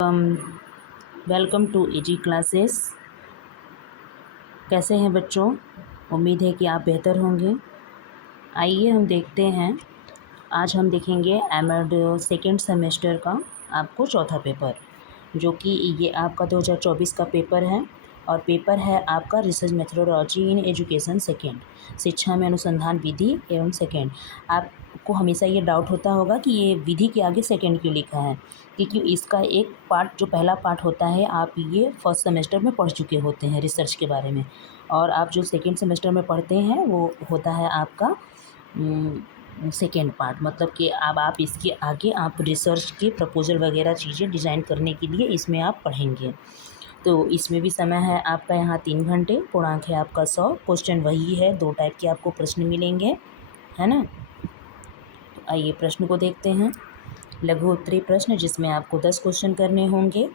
Welcome to AG classes. कैसे हैं बच्चों? उम्मीद है कि आप बेहतर होंगे। आइए हम देखते हैं। आज हम देखेंगे एमएड सेकेंड सेमेस्टर का आपको चौथा पेपर, जो कि ये आपका 2024 का पेपर है और पेपर है आपका research methodology in education second, शिक्षा में अनुसंधान विधि एवं सेकेंड। आपको हमेशा ये डाउट होता होगा कि ये विधि के आगे सेकेंड क्यों लिखा है, क्योंकि इसका एक पार्ट, जो पहला पार्ट होता है, आप ये फर्स्ट सेमेस्टर में पढ़ चुके होते हैं रिसर्च के बारे में, और आप जो सेकेंड सेमेस्टर में पढ़ते हैं वो होता है आपका सेकेंड पार्ट। मतलब कि अब आप इसके आगे आप रिसर्च के प्रपोजल वगैरह चीज़ें डिज़ाइन करने के लिए इसमें आप पढ़ेंगे। तो इसमें भी समय है आपका यहाँ 3 घंटे, पूर्णांक है आपका 100। क्वेश्चन वही है, 2 टाइप के आपको प्रश्न मिलेंगे, है ना। तो आइए प्रश्न को देखते हैं। लघु उत्तरीय प्रश्न, जिसमें आपको 10 क्वेश्चन करने होंगे,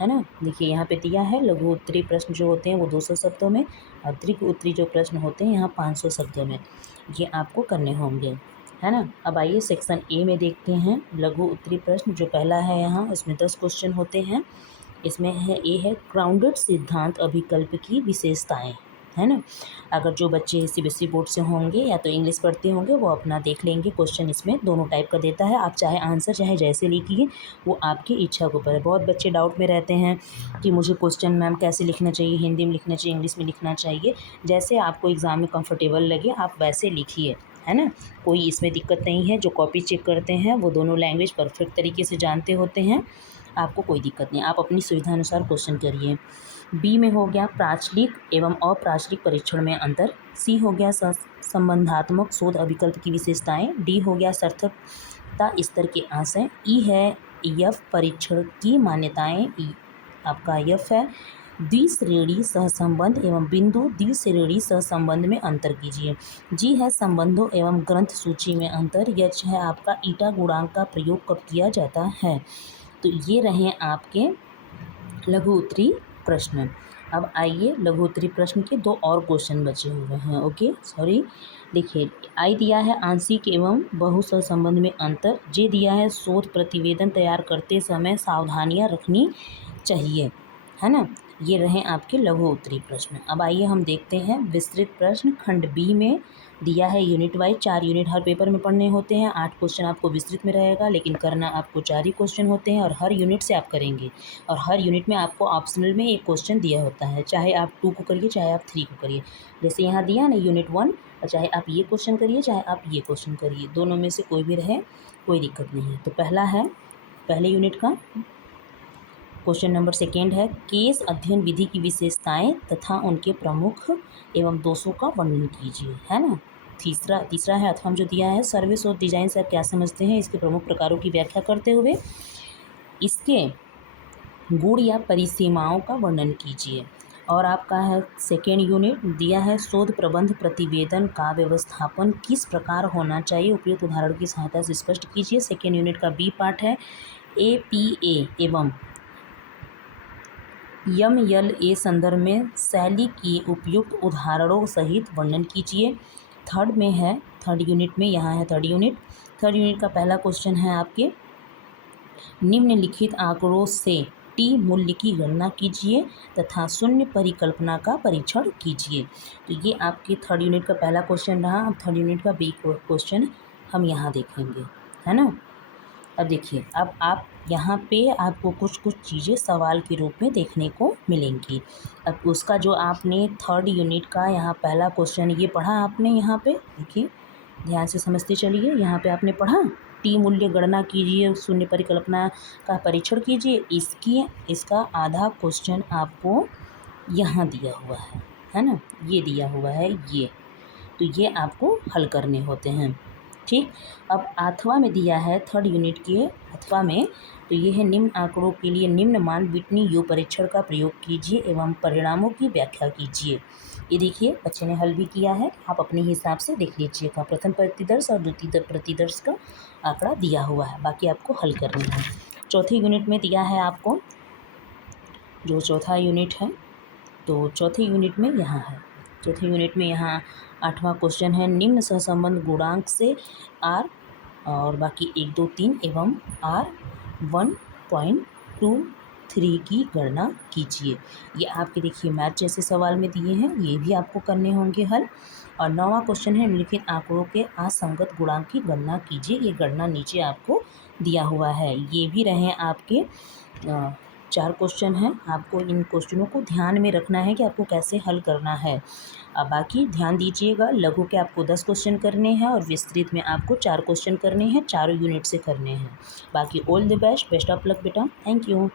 है ना। देखिए यहाँ पे दिया है लघु उत्तरीय प्रश्न जो होते हैं वो 200 शब्दों में, और दीर्घ उत्तरीय जो प्रश्न होते हैं यहाँ 500 शब्दों में ये आपको करने होंगे, है ना। अब आइए सेक्शन ए में देखते हैं। लघु उत्तरीय प्रश्न जो पहला है यहाँ, इसमें 10 क्वेश्चन होते हैं। इसमें है ए है ग्राउंडेड सिद्धांत अभिकल्प की विशेषताएं, है ना। अगर जो बच्चे सीबीएसई बोर्ड से होंगे या तो इंग्लिश पढ़ते होंगे वो अपना देख लेंगे। क्वेश्चन इसमें दोनों टाइप का देता है, आप चाहे आंसर चाहे जैसे लिखिए, वो आपकी इच्छा के ऊपर है। बहुत बच्चे डाउट में रहते हैं कि मुझे क्वेश्चन मैम कैसे लिखना चाहिए, हिंदी में लिखना चाहिए, इंग्लिश में लिखना चाहिए। जैसे आपको एग्ज़ाम में कंफर्टेबल लगे आप वैसे लिखिए, है ना। कोई इसमें दिक्कत नहीं है। जो कॉपी चेक करते हैं वो दोनों लैंग्वेज परफेक्ट तरीके से जानते होते हैं, आपको कोई दिक्कत नहीं। आप अपनी सुविधा अनुसार क्वेश्चन करिए। बी में हो गया प्राचलिक एवं अप्राचलिक परीक्षण में अंतर। सी हो गया संबंधात्मक शोध अभिकल्प की विशेषताएं। डी हो गया सार्थकता स्तर के आशय। ई है यफ परीक्षण की मान्यताएं। आपका यफ है द्विश्रेणी सहसंबंध एवं बिंदु द्विश्रेणी सहसंबंध में अंतर कीजिए। जी है संबंधों एवं ग्रंथ सूची में अंतर। यच है आपका ईटा गुणांक का प्रयोग कब किया जाता है। तो ये रहे आपके लघु उत्तरीय प्रश्न। अब आइए लघु उत्तरीय प्रश्न के 2 और क्वेश्चन बचे हुए हैं। Okay, sorry. देखिए आई दिया है आंशिक एवं बहुसहसंबंध में अंतर। जे दिया है शोध प्रतिवेदन तैयार करते समय सावधानियां रखनी चाहिए, है ना। ये रहे आपके लघु उत्तरीय प्रश्न। अब आइए हम देखते हैं विस्तृत प्रश्न। खंड बी में दिया है यूनिट वाइज 4 यूनिट हर पेपर में पढ़ने होते हैं। 8 क्वेश्चन आपको विस्तृत में रहेगा, लेकिन करना आपको 4 ही क्वेश्चन होते हैं और हर यूनिट से आप करेंगे। और हर यूनिट में आपको ऑप्शनल में एक क्वेश्चन दिया होता है, चाहे आप 2 को करिए चाहे आप 3 को करिए। जैसे यहाँ दिया ना यूनिट 1, और चाहे आप ये क्वेश्चन करिए चाहे आप ये क्वेश्चन करिए, दोनों में से कोई भी रहे कोई दिक्कत नहीं है। तो पहला है पहले यूनिट का क्वेश्चन नंबर 2 है केस अध्ययन विधि की विशेषताएं तथा उनके प्रमुख एवं दोषों का वर्णन कीजिए, है ना। तीसरा है अथवा जो दिया है सर्वे शोध डिजाइन से आप क्या समझते हैं, इसके प्रमुख प्रकारों की व्याख्या करते हुए इसके गुण या परिसीमाओं का वर्णन कीजिए। और आपका है सेकेंड यूनिट दिया है शोध प्रबंध प्रतिवेदन का व्यवस्थापन किस प्रकार होना चाहिए, उपयुक्त उदाहरण की सहायता से स्पष्ट कीजिए। सेकेंड यूनिट का बी पार्ट है APA एवं MLA संदर्भ में शैली की उपयुक्त उदाहरणों सहित वर्णन कीजिए। थर्ड में है थर्ड यूनिट में यहाँ है थर्ड यूनिट का पहला क्वेश्चन है आपके निम्नलिखित आंकड़ों से टी मूल्य की गणना कीजिए तथा शून्य परिकल्पना का परीक्षण कीजिए। तो ये आपके थर्ड यूनिट का पहला क्वेश्चन रहा। अब थर्ड यूनिट का बी क्वेश्चन हम यहाँ देखेंगे, है ना। अब देखिए, अब आप यहाँ पे आपको कुछ चीज़ें सवाल के रूप में देखने को मिलेंगी। अब उसका जो आपने थर्ड यूनिट का यहाँ पहला क्वेश्चन ये पढ़ा आपने, यहाँ पे देखिए ध्यान से समझते चलिए। यहाँ पे आपने पढ़ा टी मूल्य गणना कीजिए, शून्य परिकल्पना का परीक्षण कीजिए। इसका आधा क्वेश्चन आपको यहाँ दिया हुआ है ना, ये दिया हुआ है ये। तो ये आपको हल करने होते हैं, ठीक। अब अथवा में दिया है थर्ड यूनिट के अथवा में, तो ये है निम्न आंकड़ों के लिए निम्न मान विटनी यू परीक्षण का प्रयोग कीजिए एवं परिणामों की व्याख्या कीजिए। ये देखिए बच्चे ने हल भी किया है, आप अपने हिसाब से देख लीजिएगा। प्रथम प्रतिदर्श और द्वितीय प्रतिदर्श का आंकड़ा दिया हुआ है, बाकी आपको हल करना है। चौथे यूनिट में दिया है आपको जो चौथा यूनिट है, तो चौथे यूनिट में यहाँ है। चौथे यूनिट में यहाँ 8वां क्वेश्चन है निम्न सहसंबंध गुणांक से R और बाकी 1, 2, 3 एवं R 1.2 2, 3 की गणना कीजिए। ये आपके देखिए मैथ जैसे सवाल में दिए हैं, ये भी आपको करने होंगे हल। और 9वां क्वेश्चन है निम्नलिखित आंकड़ों के असंगत गुणांक की गणना कीजिए। ये गणना नीचे आपको दिया हुआ है। ये भी रहे आपके 4 क्वेश्चन हैं। आपको इन क्वेश्चनों को ध्यान में रखना है कि आपको कैसे हल करना है। अब बाकी ध्यान दीजिएगा, लघु के आपको 10 क्वेश्चन करने हैं और विस्तृत में आपको 4 क्वेश्चन करने हैं, चारों यूनिट से करने हैं। बाकी all the best, best of luck बेटा, थैंक यू।